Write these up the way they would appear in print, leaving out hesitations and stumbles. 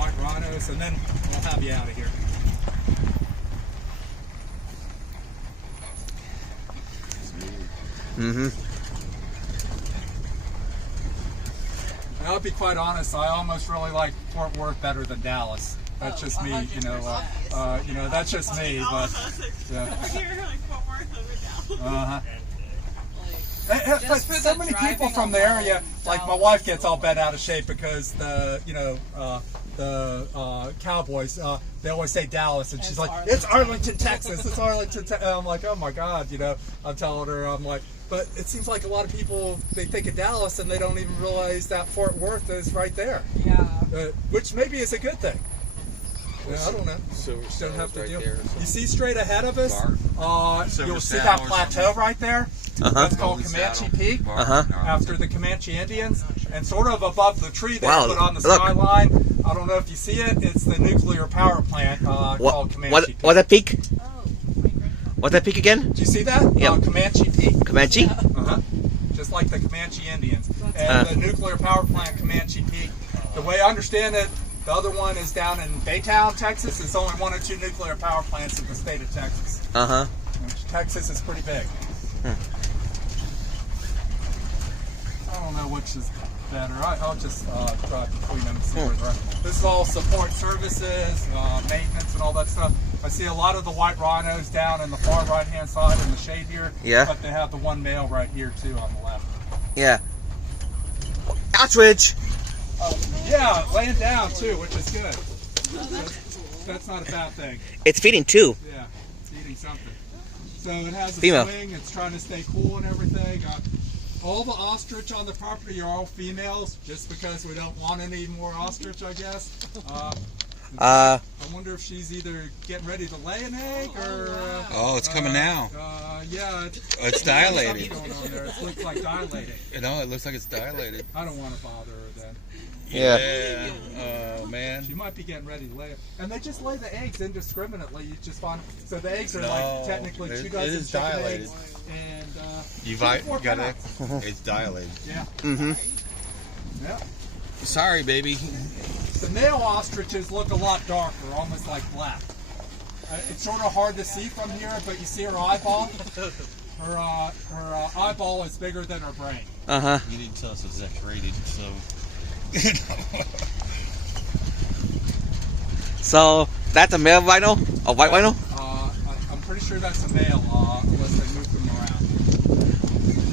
white rhinos, and then I'll have you out of here. Mm-hmm. And I'll be quite honest, I almost really like Fort Worth better than Dallas. That's just me, you know, that's just me, but, yeah. Uh-huh. But so many people from the area, like my wife gets all bent out of shape because the Cowboys, they always say Dallas, and she's like, it's Arlington, Texas, it's Arlington, Texas. I'm like, oh my God, you know, I'm telling her, I'm like, but it seems like a lot of people, they think of Dallas and they don't even realize that Fort Worth is right there. Yeah. Which maybe is a good thing. Yeah, I don't know. Don't have to deal. You see straight ahead of us, you'll see that plateau right there. That's called Comanche Peak, after the Comanche Indians. And sort of above the tree there, but on the skyline, I don't know if you see it, it's the nuclear power plant called Comanche Peak. What's that peak? What's that peak again? Do you see that? Yeah. Comanche Peak. Comanche? Just like the Comanche Indians. And the nuclear power plant, Comanche Peak, the way I understand it, the other one is down in Baytown, Texas. There's only 1 or 2 nuclear power plants in the state of Texas. Texas is pretty big. I don't know which is better. I'll just drive between them and see where they're at. This is all support services, maintenance, and all that stuff. I see a lot of the white rhinos down in the far right-hand side in the shade here. Yeah. But they have the one male right here too on the left. Yeah. Ostrich. Yeah, laying down too, which is good. That's not a bad thing. It's feeding too. Yeah, it's eating something. So it has a female swing, it's trying to stay cool and everything. All the ostrich on the property are all females, just because we don't want any more ostrich, I guess. I wonder if she's either getting ready to lay an egg or... oh, it's coming now. Yeah. It's dilated. Going on there. It looks like dilating. No, it looks like it's dilated. I don't want to bother her then. Yeah. Oh, man. She might be getting ready to lay it. And they just lay the eggs indiscriminately. You just find... So the eggs are like technically 2 dozen chicken eggs. And you got it. It's dilated. Yeah. Yeah. Sorry, baby. The male ostriches look a lot darker, almost like black. It's sort of hard to see from here, but you see her eyeball? Her eyeball is bigger than her brain. You didn't tell us it's X-rated, so... So, that's a male rhino? A white rhino? I'm pretty sure that's a male, unless they move them around.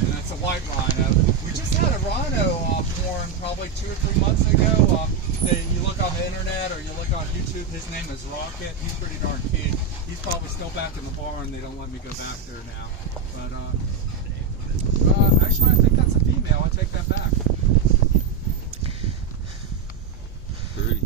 And that's a white rhino. We just had a rhino born probably 2 or 3 months ago. You look on the internet or you look on YouTube, his name is Rocket. He's pretty darn cute. He's probably still back in the barn. They don't let me go back there now. But actually, I think that's a female. I take that back. Pretty.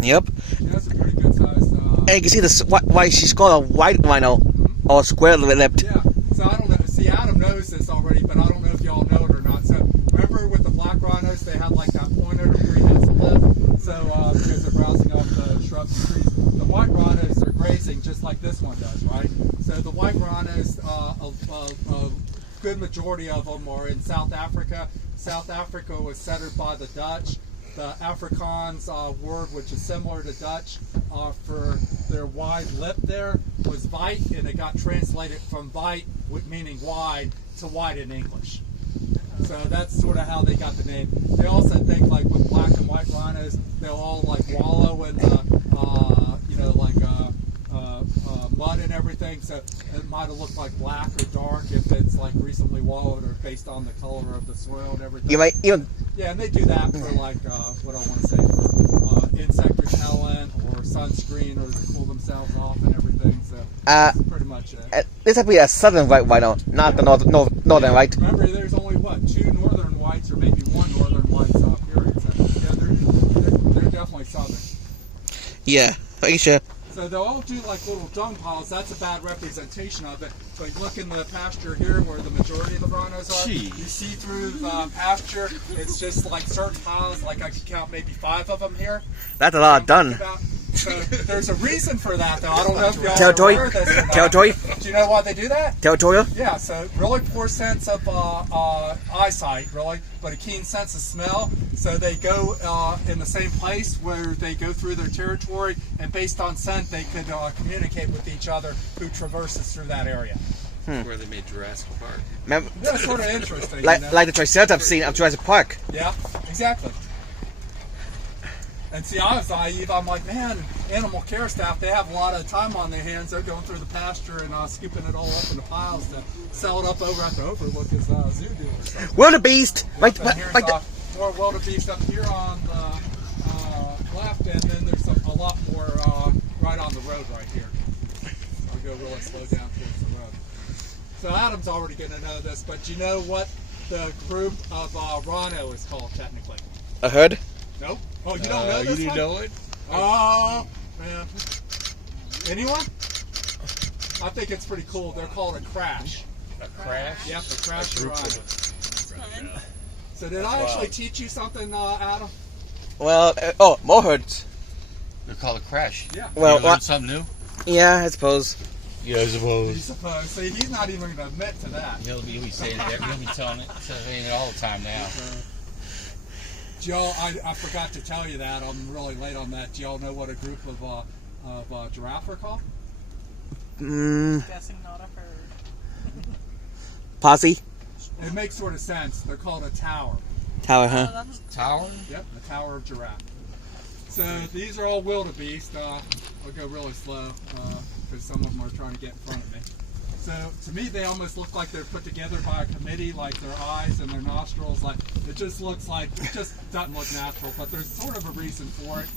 Yep. Yeah, that's a pretty good size. Hey, you can see this, why she's called a white rhino, or square-lipped. Yeah. So I don't know. See, Adam knows this already, but I don't know if y'all know it or not. So remember with the black rhinos, they had like that pointer where he has a lip. So because they're browsing off the shrubs and trees, the white rhinos are grazing just like this one does, right? So the white rhinos, a good majority of them are in South Africa. South Africa was settled by the Dutch. The Afrikaans word, which is similar to Dutch, for their wide lip there, was weit, and it got translated from weit, meaning wide, to white in English. So that's sort of how they got the name. They also think, like with black and white rhinos, they'll all like wallow in the, mud and everything. So it might have looked like black or dark if it's like recently wallowed or based on the color of the soil and everything. You might even... Yeah, and they do that for like, what I want to say, for insect repellent or sunscreen or to cool themselves off and everything. So that's pretty much it. This would be a southern white rhino, not the northern white. Remember, there's only, what, 2 northern whites or maybe 1 northern white period. So, yeah, they're definitely southern. Yeah, pretty sure. So they'll all do like little dung piles. That's a bad representation of it. But look in the pasture here where the majority of the rhinos are. You see through the pasture, it's just like certain piles. Like I could count maybe 5 of them here. That's a lot of dung. So there's a reason for that, though. I don't know if y'all Territory? heard this or not. Territory? Do you know why they do that? Territorial? Yeah, so really poor sense of eyesight, really, but a keen sense of smell. So they go in the same place where they go through their territory, and based on scent, they could communicate with each other who traverses through that area. Where they made Jurassic Park. Remember, That's sort of interesting. like, you know? like the Triceratops scene of Jurassic Park. Yeah, exactly. And see, I was naive. I'm like, man, animal care staff, they have a lot of time on their hands. They're going through the pasture and scooping it all up in the piles to sell it up over at the Overlook as zoo do or something. Wildebeest! Like, And here's like the, more wildebeest up here on the left, and then there's a lot more right on the road right here. I'll go really slow down towards the road. So Adam's already going to know this, but do you know what the group of rhino is called technically? a herd? Nope. Oh, you don't know this You one? know it? Oh, man. Anyone? I think it's pretty cool. They're called a crash. A crash? Yep, a crash rhino. So did I actually teach you something, Adam? Well, more herds. They're called a crash. Yeah. Well, You learned something new? Yeah, I suppose. Yeah, I suppose. He's supposed. See, he's not even going to admit to that. He'll be saying it. He'll be saying it all the time now. Joe, I forgot to tell you that. I'm really late on that. Do y'all know what a group of giraffe are called? Guessing not a herd. Posse? It makes sort of sense. They're called a tower. Tower, huh? Tower? Yep, the tower of giraffe. So these are all wildebeest. I'll go really slow because some of them are trying to get in front of me. So to me, they almost look like they're put together by a committee, like their eyes and their nostrils. Like it just looks like it just doesn't look natural. But there's sort of a reason for it.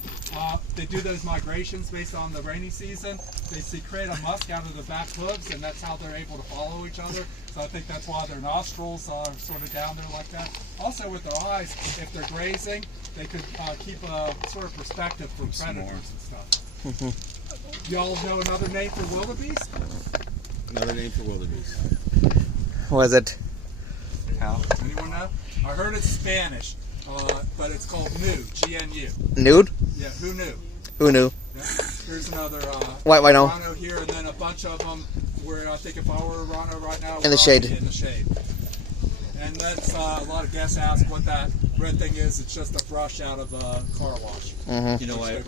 They do those migrations based on the rainy season. They secrete a musk out of the back hooves, and that's how they're able to follow each other. So I think that's why their nostrils are sort of down there like that. Also with their eyes, if they're grazing, they could keep a sort of perspective for predators and stuff. Y'all know another name for wildebeest? Another name for wildebeest. What is it? Cow? Anyone know? I heard it's Spanish, but it's called gnu, G-N-U. Nude? Yeah, who knew? Who knew? Yeah. Here's another White rhino. rhino here, and then a bunch of them where I think if I were a rhino right now, In the we're shade. all in the shade. And that's a lot of guests ask what that red thing is. It's just a brush out of a car wash. Mm-hmm. You know what?